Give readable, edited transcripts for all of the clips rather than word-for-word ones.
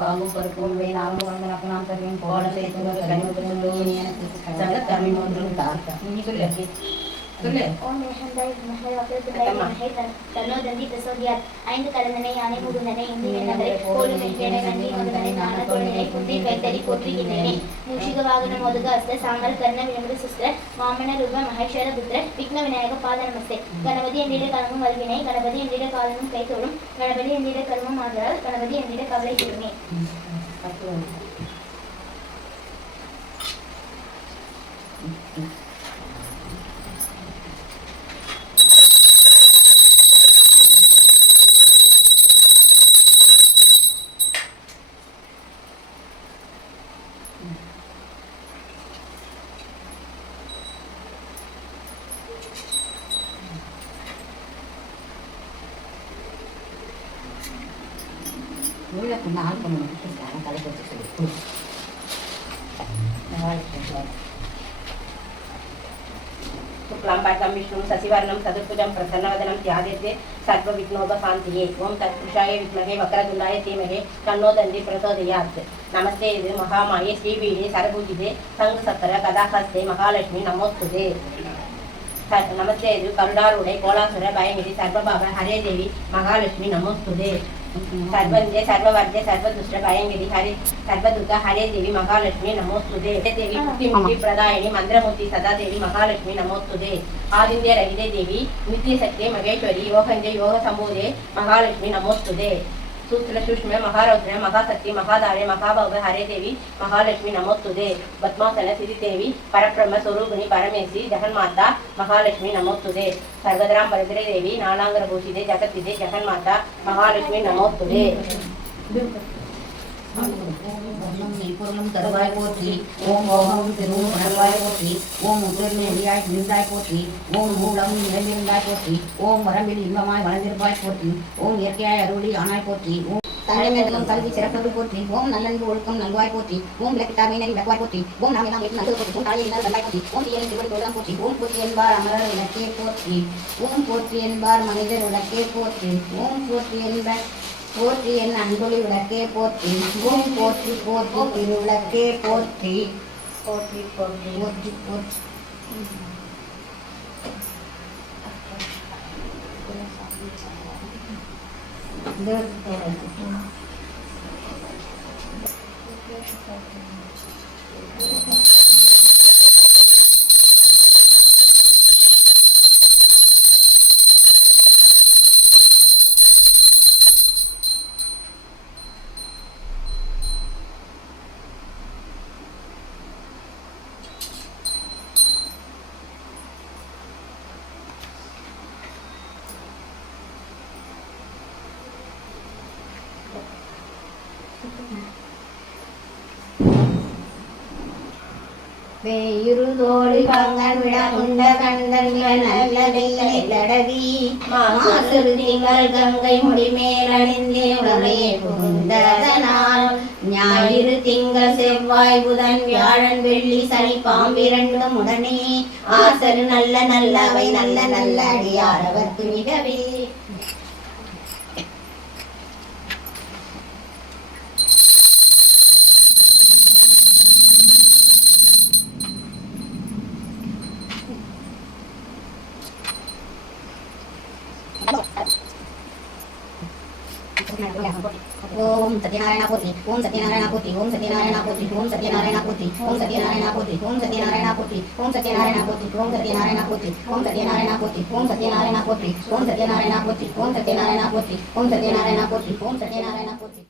பாம்பும் பருப்பும் நாமும் வந்து நாம் தருவேன் போல சேர்த்து கனிமொன்று எனக்கு சகல தமிழ் ஒன்றும் தாத்தா இன்னைக்கு தன்னோதந்தி பிரசோதியார் ஐந்து கலந்தனை யானை முகுந்தனை இந்து என்னவரை கோடு மென்கேடை நன்றி முதனை ஞான தொழிலை குந்தி கைத்தறி போற்றுகின்றேனே மூஷிக வாகன மோதுக அஸ்த சாமர கர்ண வினமுட சுஸ்திர வாமன ரூப மகேஸ்வர புத்திர விக்ன விநாயக பாத நமஸ்தே கணபதி என்றிட கலமும் வருகினை கணபதி என்றிட காலனும் கைத்தோடும் கணபதி என்றிட கர்மம் ஆதலால் கணபதி என்றிட கவலை திருமே நாள் பண்ணணும் தலைக்கு வச்சு சொல்லி शुक्लांबाटं विष्णुं सशिवर्णं चतुर्भुजं प्रसन्नवदनं ध्यायते सर्वविघ्नोपशान्तिये ओं तत्पुरुषाय विद्महे वक्रतुण्डाय धीमहि तन्नो दन्ति प्रचोदयात् नमस्ते महामाये श्रीपीठे सरभूजिते शङ्खचक्र गदाहस्ते महालक्ष्मी नमोस्तुते नमस्ते करुणारूढे कोलासुर भयङ्करि सर्वभाव हरे देवी महालक्ष्मी नमोस्तुते सर्वंदे सर्ववर्धे सर्वदुष्ट भयङ्करि हरे सर्वदुर्गा हरे देवी महालक्ष्मी नमोस्तुते देवी मुक्ति प्रदायिनी मंत्रमूर्ति सदा देवी महालक्ष्मी नमोस्तुते आदित्य रहिते देवी नित्यशक्ति महेश्वरी योगंजे योग संभूते महालक्ष्मी नमोस्तुते सूत्र सूक्ष्म महारौद्र महाशक्ति महादारे महाभव हरे देवी महालक्ष्मी नमोस्तुते पद्मासन सिद्धि देवी परब्रह्म स्वरूपिणी परमेश्वरी जगन्माता महालक्ष्मी नमोस्तुते सर्वद्रां परिद्रे देवी नानांगर भूषिते जगत्तिते जगन्माता महालक्ष्मी नमोस्तुते பொருளும் தருவாய் போற்றி ஓம் ஓகம் திருவும் உணர்வாய் போற்றி ஓம் உதிர்நெடியாய் நின்றாய் போற்றி ஓம் மூலம் நிறைந்திருந்தாய் போற்றி ஓம் வரம்பில் இன்பமாய் வளர்ந்திருப்பாய் போற்றி ஓம் இயற்கையாய் அருளி ஆனாய் போற்றி ஓம் தங்கமெல்லாம் கல்வி சிறப்பது போற்றி ஓம் நல்லன்பு ஒழுக்கம் நல்வாய் போற்றி ஓம் விளக்கிட்டார் மீனறி விளக்குவாய் போற்றி ஓம் நாம் எல்லாம் நல்லது போற்றி ஓம் தாயை இல்லாத நல்லாய் போற்றி ஓம் தீயலின் திருவடி தொழிலாம் போற்றி ஓம் போற்றி என்பார் அமரர் விளக்கே போற்றி ஓம் போற்றி என்பார் மனிதர் விளக்கே போற்றி ஓம் போற்றி என்பார் போற்றி என் அன்பொழி விளக்கே போற்றி ஓம் போற்றி போற்றி திருவிளக்கே போற்றி போற்றி போற்றி போற்றி போற்றி வேயுருதோடு பங்கன் விட உண்ட கண்டங்கள் நல்லடவி மாசுரு திங்கள் கங்கை முடிமேல் அணிந்தே உடலையே புகுந்ததனால் ஞாயிறு திங்கள் செவ்வாய் புதன் வியாழன் வெள்ளி சனி பாம்பிரண்டும் உடனே ஆசரு நல்ல நல்லவை நல்ல நல்ல அடியாரவர்க்கு மிகவே ओम सत्यनारायण पोथी ओम सत्यनारायण पोथी ओम सत्यनारायण पोथी ओम सत्यनारायण पोथी ओम सत्यनारायण पोथी ओम सत्यनारायण पोथी ओम सत्यनारायण पोथी ओम सत्यनारायण पोथी ओम सत्यनारायण पोथी ओम सत्यनारायण पोथी ओम सत्यनारायण पोथी ओम सत्यनारायण पोथी ओम सत्यनारायण पोथी ओम सत्यनारायण पोथी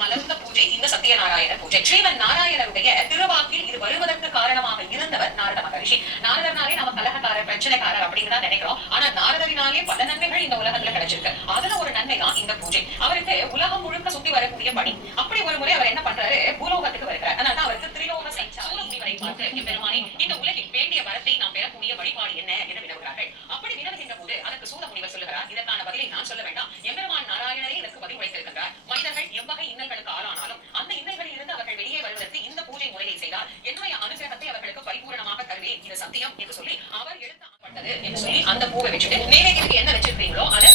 மலர்ந்த பூஜை இந்த சத்யநாராயண பூஜை. ஸ்ரீமன் நாராயணருடைய திருவாக்கில் இது வருவதற்கு காரணமாக இருந்தவர் நாரத மகரிஷி. நாரதர்னாலே நாம கலகக்காரர் பிரச்சனைக்காரர் அப்படின்னு தான் நினைக்கிறோம். ஆனா நாரதரினாலே பல நன்மைகள் இந்த உலகத்துல கிடைச்சிருக்கு. அதுல ஒரு நன்மை தான் இந்த பூஜை. அவருக்கு உலகம் முழுக்க சுத்தி வரக்கூடிய பணி. அப்படி ஒரு முறை அவர் என்ன பண்றாரு, பூலோகத்துக்கு வருகிறார். அதனால அவருக்கு திரிலோக சூரியனை பார்த்து பெருமானே இந்த உலகில் வேண்டிய வரத்தை நாம் பெறக்கூடிய வழிபாடு என்ன என்று வினவுகிறார்கள். அப்படி வினவுகின்ற போது அதற்கு சூத முனிவர் சொல்லுகிறார், இதற்கான பதிலை நான் சொல்ல வேண்டாம், எம்பெருமான் நாராயணரே இதற்கு பதில் வைத்திருக்கின்றார். மனிதர்கள் எவ்வகை இன்னல்களுக்கு ஆளானாலும் அந்த இன்னல்களில் இருந்து அவர்கள் வெளியே வருவதற்கு இந்த பூஜை முறையை செய்தால் என்னுடைய அனுகிரகத்தை அவர்களுக்கு பரிபூரணமாக தருவேன், இது சத்தியம் என்று சொல்லி அவர் எடுத்து என்று சொல்லி அந்த பூவை வச்சுட்டு நேரே என்ன வச்சிருக்கீங்களோ அதை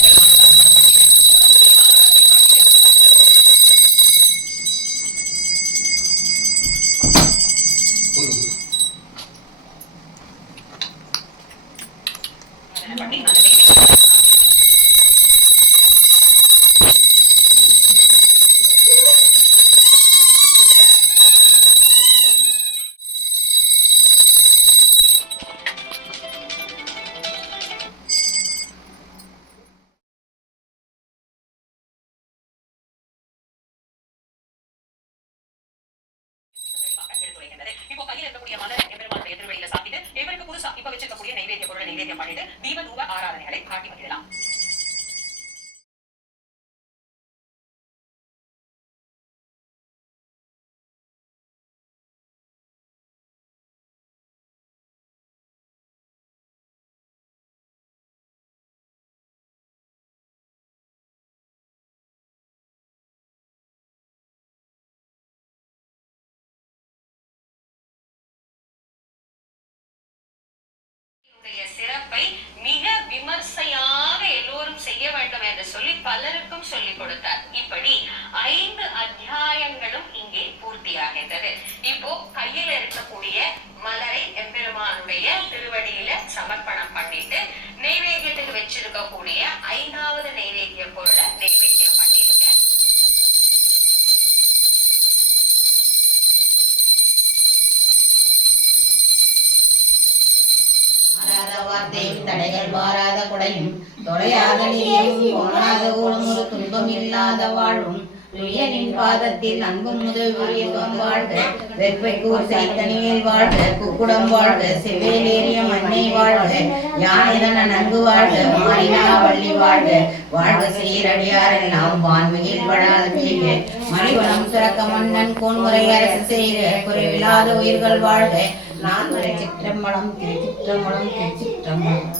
வச்சிருக்கக்கூடிய நைவேத்திய பொருளை நைவேத்தியம் பண்ணிட்டு தீப தூப ஆராதனைகளை காட்டி மகிழலாம். சிறப்பை மிக விமர்சையாக எல்லோரும் செய்ய வேண்டும் என்று சொல்லி பலருக்கும் சொல்லிக் கொடுத்தார். இப்படி 5 அத்தியாயங்களும் இங்கே பூர்த்தியாகின்றது. இப்போ கையில இருக்கக்கூடிய மலரை எம்பெருமானுடைய திருவடியில சமர்ப்பணம் பண்ணிட்டு நைவேத்தியத்துக்கு வச்சிருக்கக்கூடிய 5வது நைவேத்திய பொருளை நைவேத்தியம் பண்ணிடுங்க. தடைகள் வாராத குடையும் தொலையாத நிதியும் போனாத ஒழுங்கு துன்பம் இல்லாத வாழ்வும் துயனின் பாதத்தில் அன்பும் முதல்வம் வாழ்க வெப்பைக்கூர் சைத்தனியில் வாழ்க குக்குடம் வாழ்க செவ்வேலேறிய மண்ணை வாழ்க யானைதன நன்கு வாழ்க மாறினா வள்ளி வாழ்க வாழ்க சீரடியாரெல்லாம் வான்மையில் வளாத செய்க மணிவனம் சுரக்க மன்னன் கோன்முறை அரசு செய்க குறைவில்லாத உயிர்கள் வாழ்க நான் திருச்சிற்றம்பலம் திருச்சிற்றம்பலம் திருச்சிற்றம்பலம்.